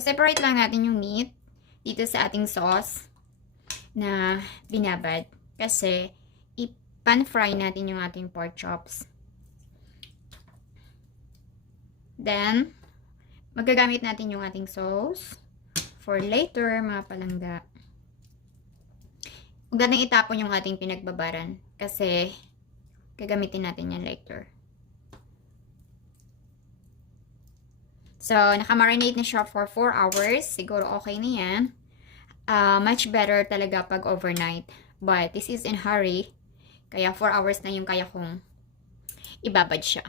separate lang natin yung meat dito sa ating sauce na binabad. Kasi, pan-fry natin yung ating pork chops. Then, magagamit natin yung ating sauce for later, mga palangga. Huwag natin itapon yung ating pinagbabaran kasi gagamitin natin yan later. So, nakamarinate na siya for 4 hours. Siguro okay na yan. Much better talaga pag overnight. But, this is in hurry. Kaya 4 hours na yung kaya kong ibabad siya.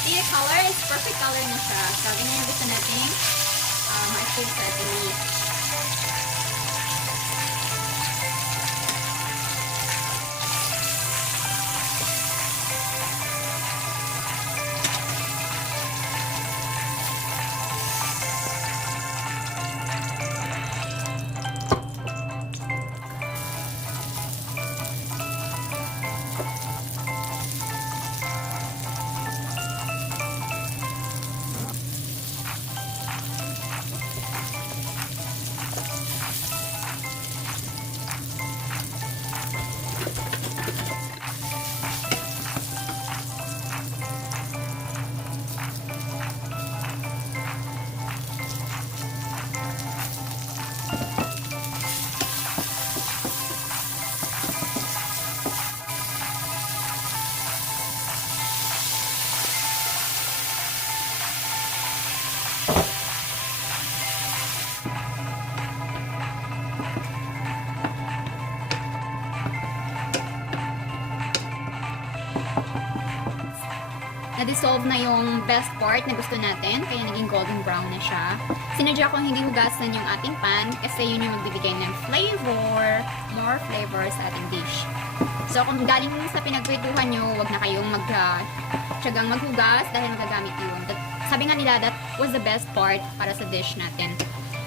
See, the color is perfect color na siya. So, ganyan yung gusto natin ma-achieve sa ating meat. Na-dissolve na yung best part na gusto natin, kaya naging golden brown na siya. Sinadya kong hindi hugasan yung ating pan kasi yun yung magbibigay ng flavor, more flavor sa ating dish. So kung galing sa pinagprituhan nyo, wag na kayong tsagang maghugas dahil magagamit yun. Sabi nga nila, that was the best part para sa dish natin,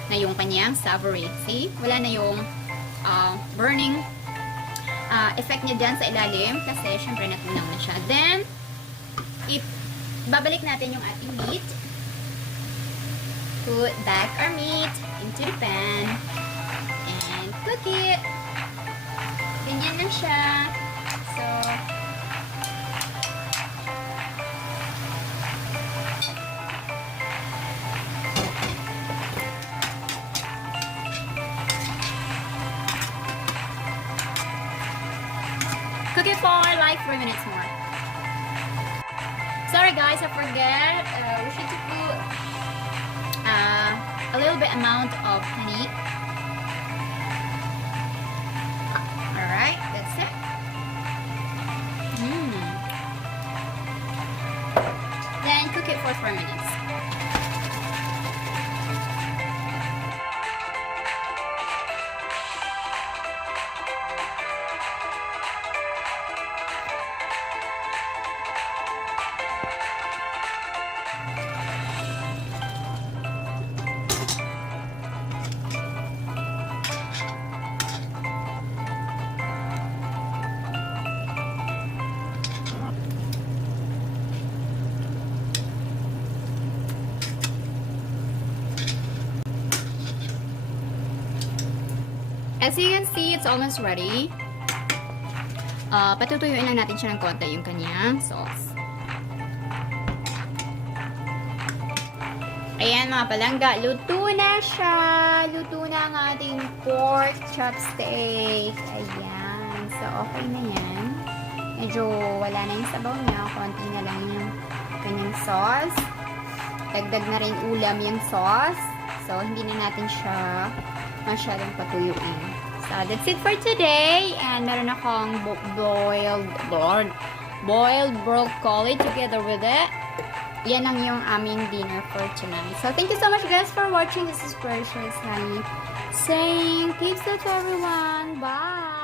na yung kanyang savory. See? Wala na yung burning effect niya dyan sa ilalim kasi syempre natunaw na siya. Then, babalik natin yung ating meat. Put back our meat into the pan and cook it. Ganyan lang siya. So, cook it for like 3 minutes more. Sorry guys, I forget. We should put a little bit amount of honey. Alright, that's it. Then cook it for 4 minutes. As you can see, it's almost ready. Patutuyuin lang natin siya ng konti yung kanyang sauce. Ayan mga palangga, luto na siya. Luto na ang ating pork chopstick. Ayan. So, okay na yan. Medyo wala na yung sabaw niya. Konti na lang yung kanyang sauce. Dagdag na rin ulam yung sauce. So, hindi na natin siya masyadong patuyuin. So, that's it for today. And meron akong boiled broccoli together with it. Yan ang yung aming dinner for tonight. So, thank you so much guys for watching. This is Precious Honey saying, peace out to everyone. Bye!